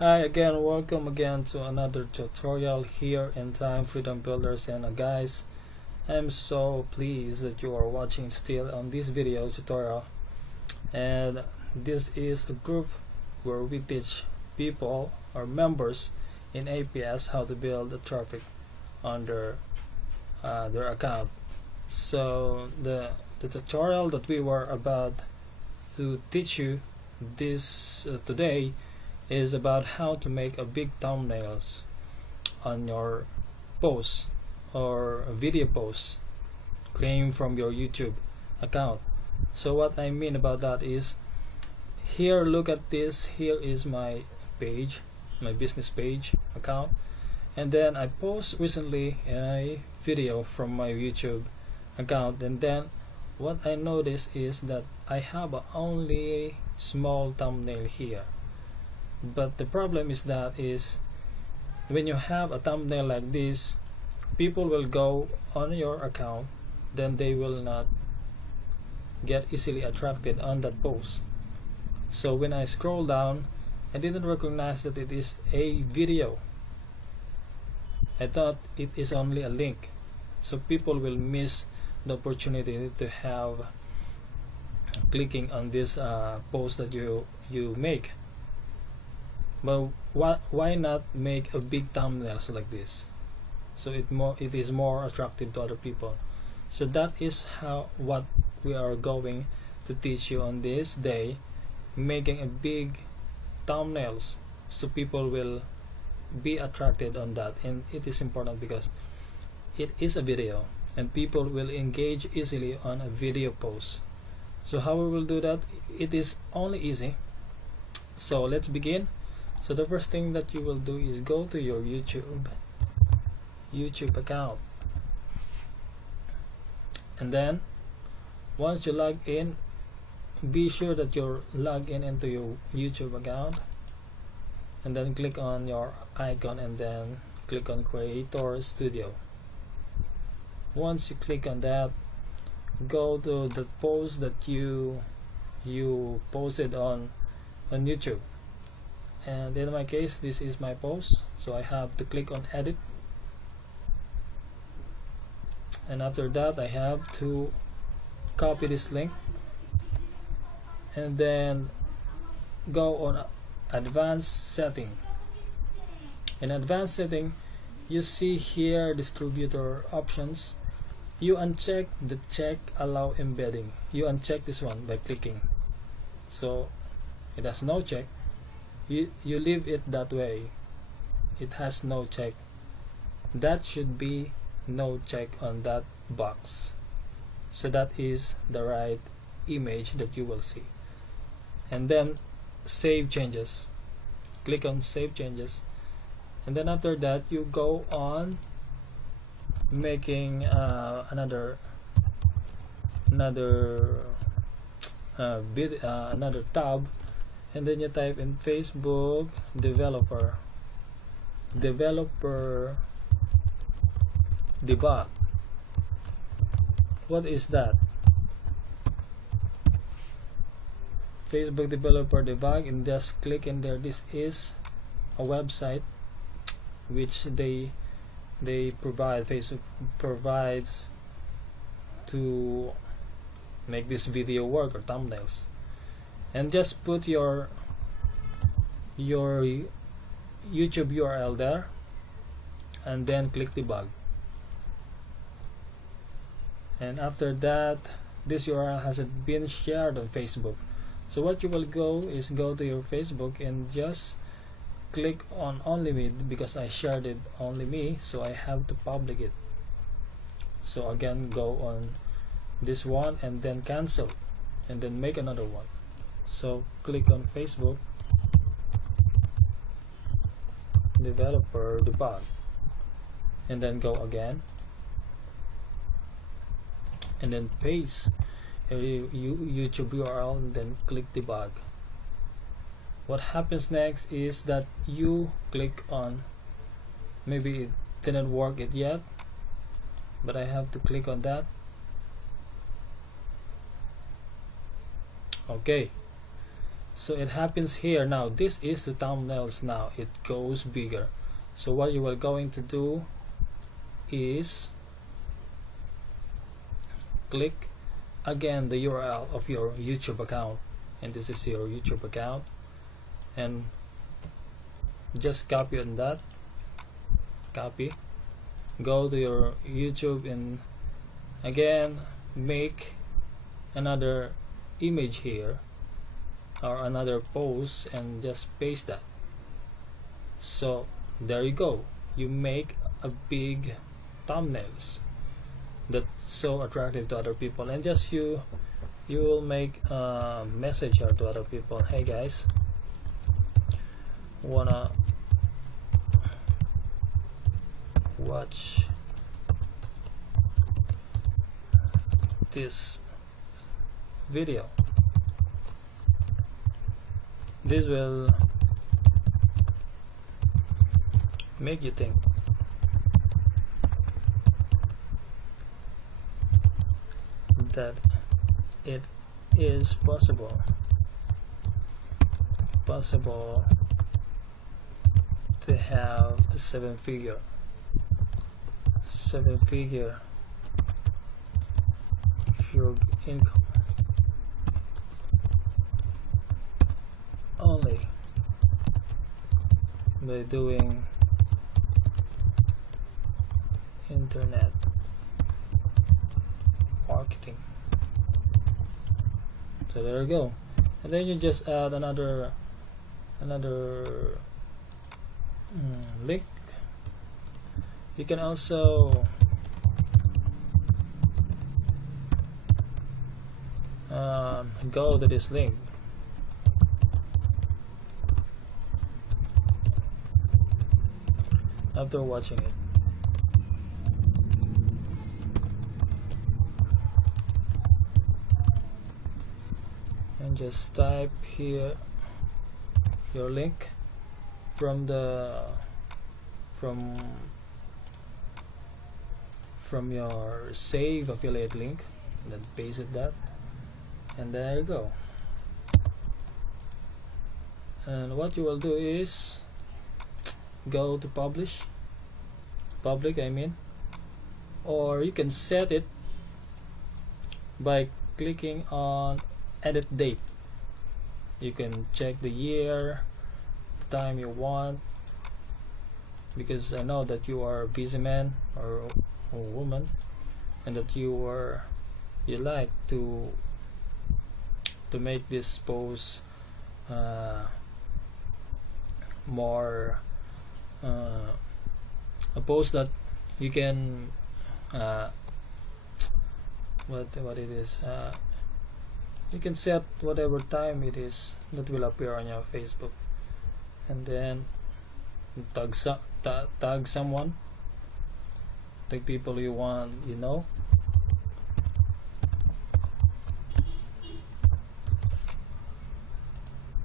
Hi again, welcome again to another tutorial here in Time Freedom Builders. And guys, I'm so pleased that you are watching still on this video tutorial. And this is a group where we teach people or members in APS how to build the traffic on their account. So the tutorial that we were about to teach you this today is about how to make a big thumbnails on your post or a video post came from your YouTube account. So what I mean about that is, here, look at this. Here is my page, my business page account, and then I post recently a video from my YouTube account, and then what I notice is that I have only small thumbnail here. But the problem is when you have a thumbnail like this, people will go on your account, then they will not get easily attracted on that post. So when I scroll down, I didn't recognize that it is a video. I thought it is only a link, so people will miss the opportunity to have clicking on this post that you make. But why not make a big thumbnails like this, so it is more attractive to other people? So that is what we are going to teach you on this day, making a big thumbnails so people will be attracted on that. And it is important because it is a video and people will engage easily on a video post. So how we will do that? It is only easy. So let's begin. So the first thing that you will do is go to your YouTube account, and then once you log in, be sure that you're logged in into your YouTube account, and then click on your icon and then click on Creator Studio. Once you click on that, go to the post that you posted on YouTube. And in my case, this is my post, so I have to click on edit, and after that I have to copy this link and then go on advanced setting. In advanced setting, you see here distributor options. You uncheck the check allow embedding. You uncheck this one by clicking, so it has no check. You leave it that way. It has no check. That should be no check on that box. So that is the right image that you will see. And then save changes. Click on save changes. And then after that, you go on making another tab, and then you type in Facebook developer debug. What is that? Facebook developer debug, and just click in there. This is a website which they provide, Facebook provides to make this video work or thumbnails. And just put your YouTube URL there, and then click debug. And after that, this URL hasn't been shared on Facebook. So what you will go to your Facebook and just click on only me, because I shared it only me, so I have to public it. So again, go on this one and then cancel, and then make another one. So click on Facebook developer debug, and then go again, and then paste YouTube URL, and then click debug. What happens next is that you click on, maybe it didn't work it yet, but I have to click on that. Okay, So it happens here. Now this is the thumbnails. Now it goes bigger. So what you are going to do is click again the URL of your YouTube account, and this is your YouTube account, and just copy on that, copy, go to your YouTube, and again make another image here or another post and just paste that. So there you go, you make a big thumbnails that's so attractive to other people, and just you will make a message here to other people. Hey guys, wanna watch this video? This will make you think that it is possible to have the seven figure pure income only by doing internet marketing. So there you go, and then you just add another link. You can also go to this link. After watching it, and just type here your link from your save affiliate link, and then paste it that, and there you go. And what you will do is go to public I mean, or you can set it by clicking on edit date. You can check the year, the time you want, because I know that you are a busy man or a woman, and that you like to make this post more a post that you can what it is, you can set whatever time it is that will appear on your Facebook, and then tag someone, tag people you want,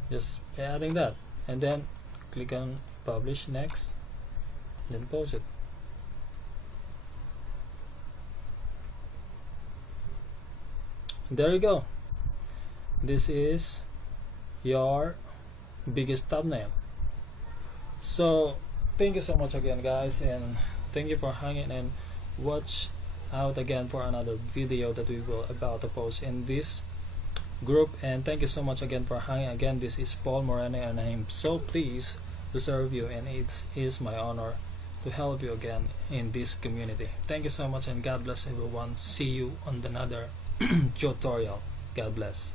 just adding that, and then click on publish next, then post it. There you go. This is your biggest thumbnail. So thank you so much again, guys, and thank you for hanging and watch out again for another video that we will about to post in this group. And thank you so much again for hanging. Again, this is Paul Moreno, and I am so pleased to serve you, and it is my honor to help you again in this community. Thank you so much, and God bless everyone. See you on another tutorial. God bless.